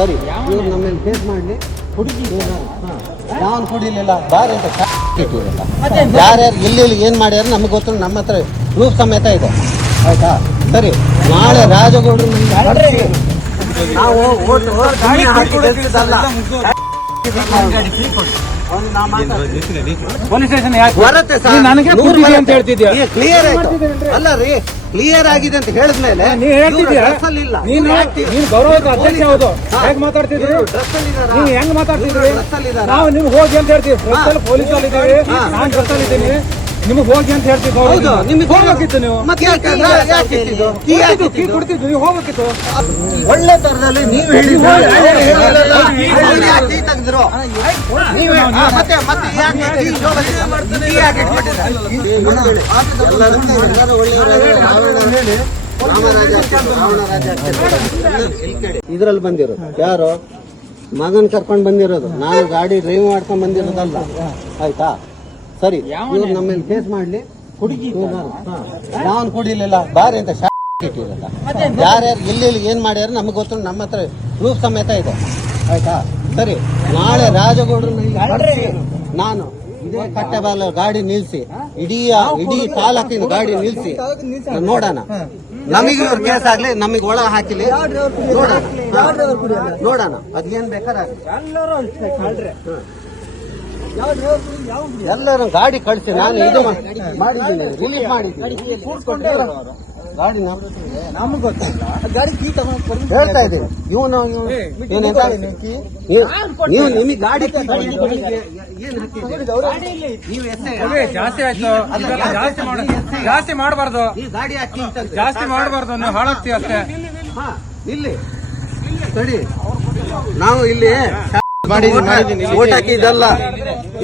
ಸರಿ ಇವ್ರು ನಮ್ಮಲ್ಲಿ ಫೇಸ್ ಮಾಡಲಿ. ಹುಡುಗಿ ನಾನು ಕುಡಿಲಿಲ್ಲ ಬಾರಿ ಅಂತ ಇಟ್ಟಿರಲ್ಲ. ಯಾರ್ಯಾರು ಎಲ್ಲೆಲ್ಲಿ ಏನು ಮಾಡ್ಯಾರ ನಮಗೆ ಗೊತ್ತು ನಮ್ಮ ಹತ್ರ ಪ್ರೂಫ್ ಸಮೇತ ಇದೆ. ಆಯ್ತಾ? ಸರಿ ನಾಳೆ ರಾಜಗೌಡರು. ನಾವು ಓಟ್ ನಾ ಪೊಲೀಸ್ ಸ್ಟೇಷನ್ ಯಾಕೆ? ಬರುತ್ತೆ ಸರ್ ನನಗೆ ಕೊಟ್ಟಿದ್ದೀಯ ಅಂತ ಹೇಳ್ತಿದ್ಯಾ? ಕ್ಲಿಯರ್ ಆಯ್ತು. ಅಲ್ಲ ರೀ ಕ್ಲಿಯರ್ ಆಗಿದೆ ಅಂತ ಹೇಳಿದ್ಮೇಲೆ ನೀ ಹೇಳ್ತಿದ್ಯಾ. ನೀನು ನೀನು ಗೌರವದ ಅಧ್ಯಕ್ಷ ಹೌದು. ಹೇಗೆ ಮಾತಾಡ್ತಿದ್ರಿ? ನೀವು ಹೆಂಗ್ ಮಾತಾಡ್ತಿದ್ರಿ ನಾವು ನಿಮ್ಗೆ ಹೋಗಿ ಅಂತ ಹೇಳ್ತೀವಿ. ಪೊಲೀಸ್ ಅಲ್ಲಿ ಇದ್ದೀವಿ. ನಾನು ಡ್ರೆಸ್ ಅಲ್ಲಿ ಇದ್ದೀನಿ. ನಿಮ್ಗೆ ಹೋಗಿ ಅಂತ ಹೇಳ್ತೀವಿ ಹೌದು ನಿಮಗೆ ಹೋಗ್ಬೇಕಿತ್ತು ನೀವು. ಮತ್ತೆ ಯಾಕೆ ಅಂದ್ರೆ ಯಾಕೆ ಇಟ್ಟಿದ್ದು? ಕೀ ಯಾಕೆ ಕೊಡ್ತಿದ್ದು, ಕೀ ಕೊಡ್ತಿದ್ದು ನೀವು ಹೋಗ್ಬೇಕಿತ್ತು. ಒಳ್ಳೆ ತರದಲ್ಲಿ ನೀವು ತೆಗ್ದ್ರು? ಮತ್ತೆ ಮತ್ತೆ ಯಾಕೆ ಕೀ ಯಾಕೆ. ಇದ್ರಲ್ಲಿ ಬಂದಿರೋದು. ಯಾರು? ಮಗನ್ ಕರ್ಕೊಂಡ್ ಬಂದಿರೋದು. ನಾನು ಗಾಡಿ ಡ್ರೈವ್ ಮಾಡ್ಕೊಂಡ್ ಬಂದಿರೋದಲ್ಲ. ಆಯ್ತಾ? ಸರಿ ಇವ್ರು ನಮ್ಮಲ್ಲಿ ಕೇಸ್ ಮಾಡ್ಲಿ. ಹುಡುಗಿ ನಾನು ಕುಡಿಲಿಲ್ಲ ಬಾರಿ ಅಂತ ಇಟ್ಟಿರಲ್ಲ ಯಾರ್ಯಾರು ಎಲ್ಲೆಲ್ಲಿ ಏನ್ ಮಾಡ್ಯಾರ ನಮಗೆ ಗೊತ್ತು ನಮ್ಮ ಹತ್ರ ಪ್ರೂಫ್ ಸಮೇತ ಇದೆ. ಆಯ್ತಾ? ಸರಿ ನಾಳೆ ರಾಜಗೌಡರು ನಾನು ಇದೇ ಕಟ್ಟೆ ಬಾಲ ಗಾಡಿ ನಿಲ್ಸಿ ಇಡೀ ಇಡೀ ತಾಲೂಕಿನ ಗಾಡಿ ನಿಲ್ಸಿ. ನೋಡೋಣ. ನಮಗೆ ಇವ್ರ ಕೇಸ್ ಆಗ್ಲಿ ನಮಗೆ ಒಳ ಹಾಕಿಲಿ. ನೋಡೋಣ. ನೋಡೋಣ. ಅದೇನ್ ಬೇಕಾದ್ರೆ ಎಲ್ಲರೂ ಗಾಡಿ ಕಳಿಸಿ ನಾನು ಇದು ಮಾಡಿದ್ದೀನಿ ರಿಲೀಫ್ ಮಾಡಿದ್ದೀನಿ. ಗಾಡಿ ನಮ್ಗೆ ಗೊತ್ತಿಲ್ಲ ಗಾಡಿ ಕೀ ತಗೊಂಡು ಹೇಳ್ತಾ ಇದ್ದೀನಿ? ಇವನು ಏನಂತ ನೀವು ನಿಮಗೆ ಗಾಡಿ ಜಾಸ್ತಿ ಆಯ್ತು. ಜಾಸ್ತಿ ಮಾಡ ಜಾಸ್ತಿ ಮಾಡಬಾರ್ದು. ಗಾಡಿ ಹಾಕಿ ಜಾಸ್ತಿ ಮಾಡಬಾರ್ದು ನೀವು ಹಾಳಾಗ್ತೀವಿ ಅಷ್ಟೇ. ಇಲ್ಲಿ. ಸರಿ. ನಾವು ಇಲ್ಲಿ ಮಾಡಿದ್ದೀನಿ ಹಾಕಿ ಹಾಕಿದ್ದಲ್ಲ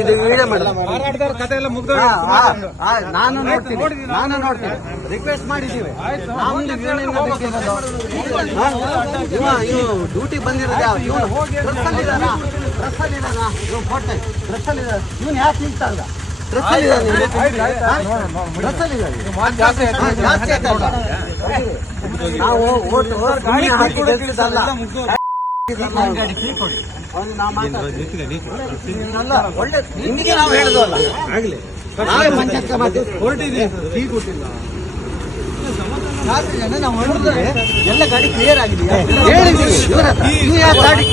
ಇದು ವಿಡಿಯೋ ಮಾಡಿದ. ನಾನು ನೋಡ್ತೀನಿ ನಾನು ನೋಡ್ತೀನಿ. ರಿಕ್ವೆಸ್ಟ್ ಮಾಡಿದ್ದೀವಿ? ಇವ ಡ್ಯೂಟಿ ಬಂದಿರೋದು ಯಾವ ಇವನು ಡ್ರೆಸ್ಸಲ್ಲಿದ್ದಾನ ಡ್ರೆಸ್ಸಲ್ಲಿದ್ದಾನ ಇವನು ಫೋಟೋ ಡ್ರೆಸ್ಸಲ್ಲಿದ್ದಾನ ಇವನು ಯಾಕೆ ಡ್ರೆಸ್ಸಲ್ಲಿದ್ದಾನೆ? ನಾವು ಓಟ್ ನಿಮಗೆ ನಾವು. ರಾತ್ರಿ ಜನ ನಾವು ಎಲ್ಲ ಗಾಡಿ ಕ್ಲಿಯರ್ ಆಗಿದೆಯಾ ಹೇಳಿದ್ದೀವಿ ಗಾಡಿ?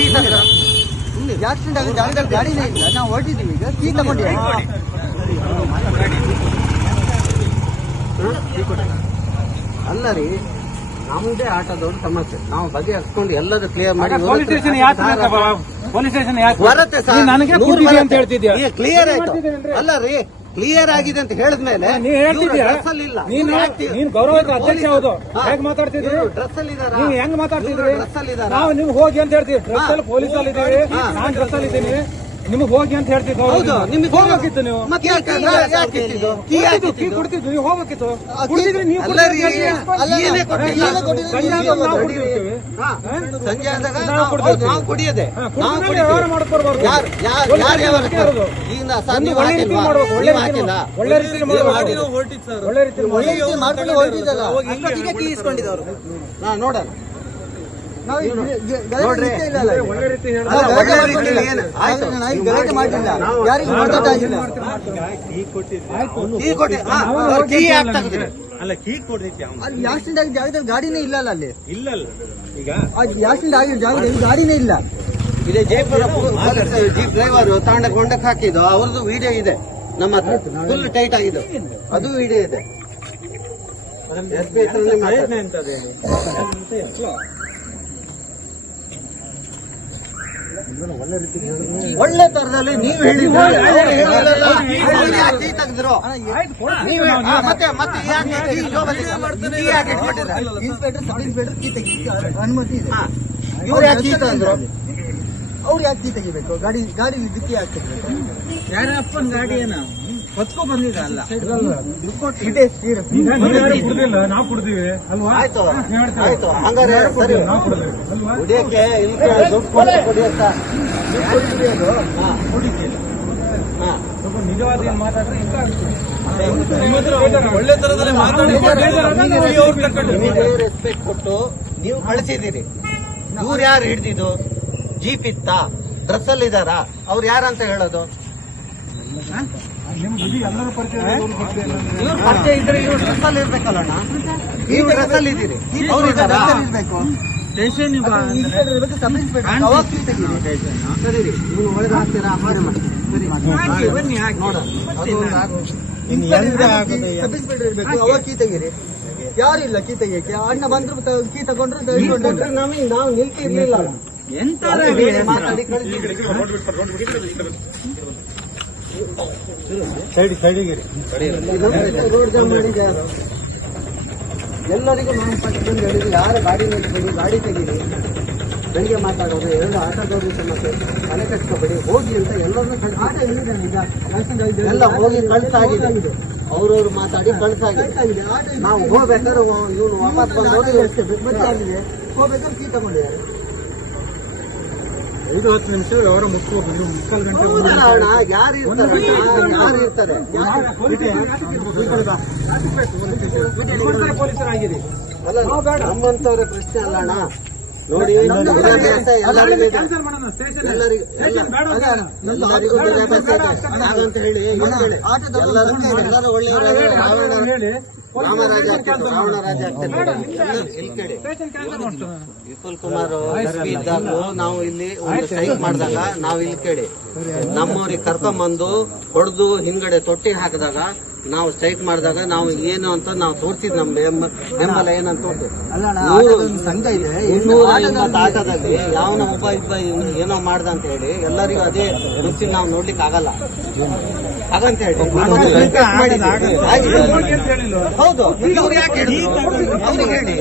ಆಕ್ಸಿಡೆಂಟ್ ಆಗಿದ್ದ ಜಾಗದಲ್ಲಿ ಗಾಡಿನೇ ಇಲ್ಲ ನಾವು ಹೊರಟಿದ್ದೀವಿ ಈಗ ಕೀ ತಗೊಂಡಿದ್ದೀವಿ ಅಲ್ಲ ರೀ ನಮ್ದೇ ಆಟದವ್ರು ಸಮಸ್ಯೆ. ನಾವು ಬಗೆ ಹಚ್ಕೊಂಡು ಎಲ್ಲದ ಕ್ಲಿಯರ್ ಮಾಡಿ ಪೊಲೀಸ್ ಸ್ಟೇಷನ್ ಯಾಕೆ ಪೊಲೀಸ್ ಸ್ಟೇಷನ್ ಯಾಕೆ ಬರುತ್ತೆ ಸರ್ ನನಗೆ ಅಂತ ಹೇಳ್ತಿದ್ದೀಯಾ ಹೇಳ್ತಿದ್ಯಾ ಕ್ಲಿಯರ್ ಆಯ್ತು. ಅಲ್ಲ ರೀ ಕ್ಲಿಯರ್ ಆಗಿದೆ ಅಂತ ಹೇಳಿದ್ಮೇಲೆ ನೀ ಅಲ್ಲಿ ಇಲ್ಲ. ನೀನು ನೀ ಗೌರವದ ಅಧ್ಯಕ್ಷ ಹೌದು ಹೆಂಗ್ ಮಾತಾಡ್ತಿದ್ರು ಡ್ರೆಸ್ ಅಲ್ಲಿ ನೀವ್ ನೀವು ಹೆಂಗ್ ಮಾತಾಡ್ತಿದ್ರು ಡ್ರೆಸ್ ಅಲ್ಲಿ? ನಾವು ನಿಮ್ಗೆ ಹೋಗಿ ಅಂತ ಹೇಳ್ತೀವಿ. ಡ್ರೆಸ್ ಅಲ್ಲಿ ಪೊಲೀಸ್ ಅಲ್ಲಿ ಇದ್ದೀವಿ. ನಾನು ಡ್ರೆಸ್ ಅಲ್ಲಿ ಇದ್ದೀನಿ. ನಿಮ್ಗೆ ಹೋಗಿ ಅಂತ ಹೇಳ್ತಿದ್ದು ಹೌದು ನಿಮಗೆ ಹೋಗ್ಬೇಕಿತ್ತು ನೀವು. ಮತ್ತೆ ಯಾಕೆ ಯಾಕೆ ಇಟ್ಟಿದ್ದು? ಕೀ ಯಾಕೆ ಕೊಡ್ತಿದ್ದು, ಕೀ ಇಟ್ಟಿದ್ದು? ಕೊಡ್ತಿದ್ದು ನೀವು ಹೋಗ್ಬೇಕಿತ್ತು. ಕುಡಿದಿದ್ರೆ ನೀವು ಅಲ್ಲ ರೀ, ಏನೇ ಕೊಟ್ಟಿಲ್ಲ. ನಾವು ಕುಡ್ದಿರ್ತೀವಿ. ಸಂಜೆ ಆದಾಗ ವ್ಯವಹಾರ. ಯಾರ್ ಯಾರ್ ಒಳ್ಳೆ ಯಾರ್. ಈಗ ಸರ್. ನೀವು ಹಾಕಿಲ್ವಾ? ರೀತಿ ಮಾಡ್ಕೊಂಡು ಹೊರಟಿದ್ದಲ್ಲ ಕೀ ಇಸ್ಕೊಂಡಿದ್ದವ್ರು ಗಲಾಟೆ ಇಲ್ಲ ಯಾರಿಗೂ ಅಲ್ಲ. ಕೀ ಅಲ್ಲಿ ಆಕ್ಸಿಡೆಂಟ್ ಆಗಿದ್ದ ಜಾಗದಲ್ಲಿ ಗಾಡಿನೇ ಇಲ್ಲ ಅಲ್ಲ ಅಲ್ಲಿ. ಇಲ್ಲಲ್ಲ ಈಗ ಅದು ಆಕ್ಸಿಡೆಂಟ್ ಆಗಿದ್ದ ಜಾಗದಲ್ಲಿ ಗಾಡಿನೇ ಇಲ್ಲ. ಇದೆ ಜೈಪುರ ಪೊಲೀಸ್ ಜೀಪ್ ಡ್ರೈವರ್ ತಾಂಡ ಹೊಂಡಕ್ಕೆ ಹಾಕಿದ್ದು. ಅವ್ರದ್ದು ವಿಡಿಯೋ ಇದೆ. ನಮ್ಮ ಹತ್ರ ಫುಲ್ ಟೈಟ್ ಆಗಿದ್ದು ಅದು ವಿಡಿಯೋ ಇದೆ. ಎಸ್ ಪಿ ಹತ್ರನೇ ಮಾತಾಡಿ. ಒಳ್ಳೆ ತರದಲ್ಲಿ ನೀವು ಹೇಳಿ? ಮತ್ತೆ ಮತ್ತೆ ಅನುಮತಿ ಇದೆ. ಇವ್ರು ಯಾಕೆ ಕೀ ತಂದ್ರು? ಅವ್ರು ಯಾಕೆ ಕೀ ತೆಗಿಬೇಕು? ಗಾಡಿ ಗಾಡಿ ಡಿಕ್ಕಿ ಯಾಕೆ ತೆಗಿಬೇಕು? ಗಾಡಿ ಏನ? ಹೊತ್ಕೊ ಬಂದಿದ ಅಲ್ಲ. ನಾವು ಕುಡ್ದೀವಿ ಅಲ್ವಾ? ಆಯ್ತು. ಆಯ್ತು ಹಂಗಾರೆ ಸರಿ ಕುಡಿಯಕ್ಕೆ ಇಲ್ಲಿ ದುಡ್ಡು ಕೊಡಿ ಕುಡಿಯತ್ತ? ಹಾ. ನಿಜವಾದ ಏನ್ ಒಳ್ಳೆ ತರದಲ್ಲಿ ಮಾತಾಡಿ ನಿಮಗೆ ರೆಸ್ಪೆಕ್ಟ್ ಕೊಟ್ಟು ನೀವು ಕಳಿಸಿದ್ದೀರಿ ಇವ್ರು ಯಾರು ಹಿಡ್ದಿದ್ದು ಜೀಪ್ ಇತ್ತ ಡ್ರೆಸ್ ಅಲ್ಲಿ ಇದಾರ ಅವ್ರು ಯಾರಂತ ಹೇಳೋದು. ಇವ್ರು ಪರಿಚಯ ಇದ್ರೆ ಇವ್ರು ಡ್ರೆಸ್ ಅಲ್ಲಿ ಇರ್ಬೇಕಲ್ಲಣ್ಣ? ನೀವು ಡ್ರೆಸ್ ಅಲ್ಲಿ ಇದ್ದೀರಿ. ಅವ್ರು ಇರ್ಬೇಕು. ಸ್ಟೇಷನ್ ಬನ್ನಿ ಹಾಕಿ. ತೆಗೀರಿ ಯಾರು ಇಲ್ಲ ಕೀ ತೆಗಿಯಕ್ಕೆ? ಅಣ್ಣ ಬಂದ್ರು ಕೀ ತಗೊಂಡ್ರು ನಮಗೆ ನಾವು ನಿಲ್ತಿರ್ಲಿಲ್ಲ ಎಂತ ಸೈಡ್ ಕಳಿಸಿ. ರೋಡ್ ಜಾಮ್ ಮಾಡಿದೆ ಎಲ್ಲರಿಗೂ ನಾನು ಪಟ್ಟಿಕೊಂಡು ಹೇಳಿದ್ರು ಯಾರು ಗಾಡಿ ನಿಲ್ಸ್ಬೇಡಿ ಗಾಡಿ ತೆಗೀರಿ ಬೆಳಿಗ್ಗೆ ಮಾತಾಡೋದು ಎರಡು ಆಟೋದವ್ರಿಗೆ ಸಮಸ್ಯೆ ಮನೆ ಕಟ್ಕೋಬೇಡಿ ಹೋಗಿ ಅಂತ ಎಲ್ಲರನ್ನೂ ಕಳ್ಸಿ- ಎಲ್ಲ ಹೋಗಿ ಕಳ್ಸಾಗಿದೆ. ಅವ್ರವ್ರು ಮಾತಾಡಿ ಕಳ್ಸಾಗಿದೆ. ನಾವು ಹೋಗ್ಬೇಕಾದ್ರೆ ಇವನು ವಾಪಸ್ ಬಂದವರು ಹೋಗಿ ಹೋಗ್ಬೇಕಾದ್ರೆ ಕೀ ತಗೊಂಡಿದ್ದಾರೆ ಐದು ಹತ್ತು ನಿಮಿಷ ಅವರ ಮುಗಿಸ್ಬೋದು ನೀವು ಮುಕ್ಕಾಲು ಗಂಟೆ ಯಾರು ಇರ್ತಾರೆ? ಯಾರು ಇರ್ತಾರೆ? ಪೊಲೀಸರಾಗಿರಿ ಅಲ್ಲ ನಮ್ಮಂತವ್ರ ಪ್ರಶ್ನೆ ಅಲ್ಲ ಅಣ್ಣ ನೋಡಿ. ಎಲ್ಲರೂ ರಾವಣ ರಾಜ ಮಾಡ್ತಾರೆ. ವಿಪುಲ್ ಕುಮಾರ್ ಇದ್ದಾಗ ನಾವು ಇಲ್ಲಿ ಒಂದು ಸ್ಟ್ರೈಕ್ ಮಾಡಿದಾಗ ನಾವು ಇಲ್ಲಿ ಕೇಳಿ ನಮ್ಮವ್ರಿಗೆ ಕರ್ಕೊಂಬಂದು ಹೊಡೆದು ಹಿಂಗಡೆ ತೊಟ್ಟಿ ಹಾಕಿದಾಗ ನಾವು ಸ್ಟ್ರೈಕ್ ಮಾಡಿದಾಗ ನಾವು ಏನು ಅಂತ ನಾವು ತೋರಿಸಿದ್ ನಮ್ಮ ಬೆಂಬ- ಬೆಂಬಲ ಏನಂತ ಆಟದಲ್ಲಿ ಯಾವನ ಒಬ್ಬ ಇಬ್ಬ ಏನೋ ಮಾಡ್ದ ಅಂತ ಹೇಳಿ ಎಲ್ಲರಿಗೂ ಅದೇ ರುಚಿ ನಾವು ನೋಡ್ಲಿಕ್ಕೆ ಆಗಲ್ಲ. ಹಾಗಂತ ಹೇಳಿ. ಹೌದು? ಅವ್ರಿಗೆ ಹೇಳಿ.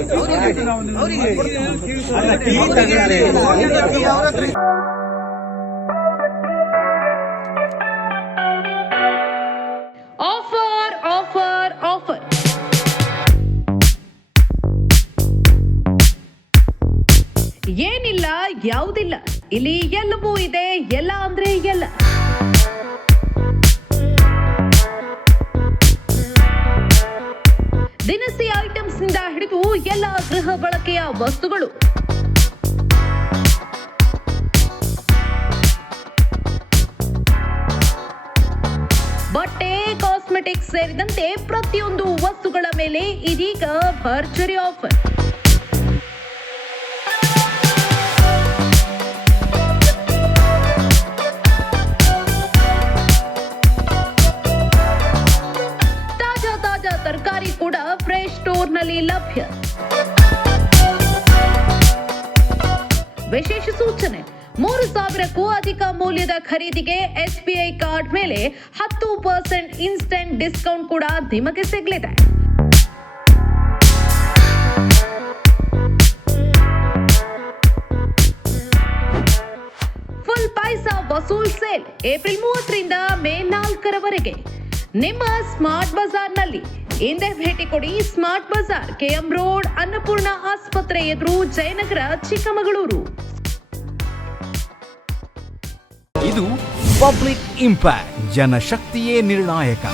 ಯಾವುದಿಲ್ಲ. ಇಲ್ಲಿ ಎಲ್ಲವೂ ಇದೆ, ಎಲ್ಲ ಅಂದ್ರೆ ಎಲ್ಲ. ದಿನಸಿ ಐಟಮ್ಸ್ನಿಂದ ಹಿಡಿದು ಎಲ್ಲ ಗೃಹ ಬಳಕೆಯ ವಸ್ತುಗಳು. ಬಟ್ಟೆ, ಕಾಸ್ಮೆಟಿಕ್ಸ್ ಸೇರಿದಂತೆ ಪ್ರತಿಯೊಂದು ವಸ್ತುಗಳ ಮೇಲೆ ಇದೀಗ ಭರ್ಜರಿ ಆಫರ್. ಸ್ಟೋರ್ನಲ್ಲಿ ಲಭ್ಯ. ವಿಶೇಷ ಸೂಚನೆ. ಮೂರು ಸಾವಿರಕ್ಕೂ ಅಧಿಕ ಮೌಲ್ಯದ ಖರೀದಿಗೆ ಎಸ್ಬಿಐ ಕಾರ್ಡ್ ಮೇಲೆ ಹತ್ತು ಪರ್ಸೆಂಟ್ ಇನ್ಸ್ಟೆಂಟ್ ಡಿಸ್ಕೌಂಟ್ ಕೂಡ ನಿಮಗೆ ಸಿಗಲಿದೆ. Full paisa vasool sale, April ಮೂವತ್ತರಿಂದ ಮೇ ನಾಲ್ಕರವರೆಗೆ. ನಿಮ್ಮ ಸ್ಮಾರ್ಟ್ ಬಜಾರ್ನಲ್ಲಿ ಹಿಂದೆ ಭೇಟಿ ಕೊಡಿ smart Bazaar, KM road, Annapurna ಆಸ್ಪತ್ರೆ ಎದುರು ಜಯನಗರ, ಚಿಕ್ಕಮಗಳೂರು. ಇದು ಪಬ್ಲಿಕ್ ಇಂಪ್ಯಾಕ್ಟ್, ಜನಶಕ್ತಿಯೇ ನಿರ್ಣಾಯಕ.